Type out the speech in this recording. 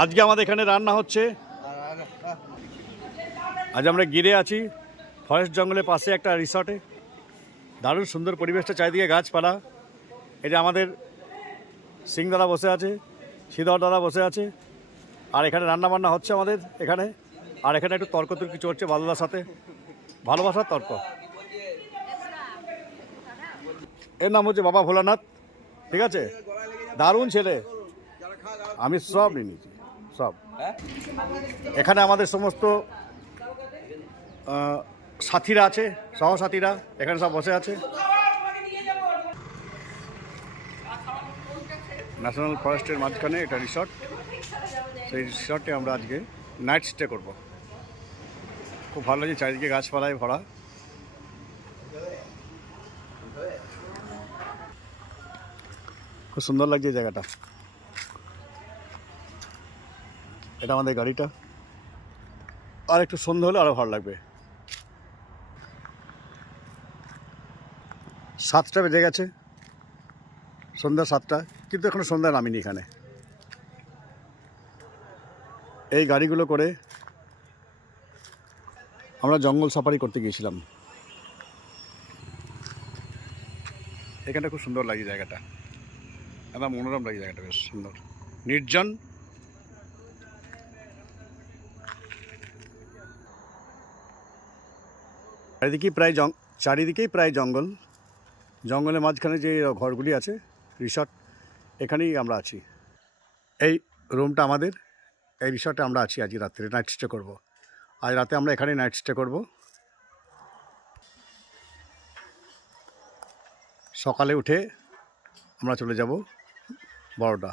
আজকে আমাদের এখানে রান্না হচ্ছে। আজ আমরা গিরে আছি ফরেস্ট জঙ্গলের পাশে একটা রিসর্টে। দারুণ সুন্দর পরিবেশটা, চারিদিকে গাছপালা। এটা আমাদের সিং দাদা বসে আছে, শ্রীধর দাদা বসে আছে, আর এখানে রান্না বান্না হচ্ছে আমাদের এখানে। আর এখানে একটু তর্কতর্কি চলছে বাদলার সাথে, ভালোবাসার তর্ক। এর নাম হচ্ছে বাবা ভোলানাথ, ঠিক আছে? দারুণ ছেলে, আমি সব নিয়ে নিয়েছি সব। এখানে আমাদের সমস্ত সাথীরা আছে, সহসাথীরা এখানে সব বসে আছে। ন্যাশনাল ফরেস্টের মাঝখানে এটা রিসর্ট। সেই রিসর্টে আমরা আজকে নাইট স্টে করব। খুব ভালো লাগছে, চারিদিকে গাছপালায় ভরা। খুব সুন্দর লাগছে জায়গাটা। এটা আমাদের গাড়িটা, আর একটু সন্ধ্যা হলে আরও ভালো লাগবে। 7টা বেজে গেছে, সন্ধ্যা 7টা, কিন্তু এখনো সন্ধ্যা নামিনি এখানে। এই গাড়িগুলো করে আমরা জঙ্গল সাফারি করতে গিয়েছিলাম। এখানে খুব সুন্দর লাগে জায়গাটা, একদম মনোরম লাগে জায়গাটা, বেশ সুন্দর, নির্জন। চারিদিকেই প্রায় জঙ্গল। জঙ্গলের মাঝখানে যে ঘরগুলি আছে, রিসর্ট, এখানেই আমরা আছি। এই রুমটা আমাদের, এই রিসর্টে আমরা আছি। আজ রাত্রে নাইট স্টে করব। আজ রাতে আমরা এখানেই নাইট স্টে করব। সকালে উঠে আমরা চলে যাব বরোডা।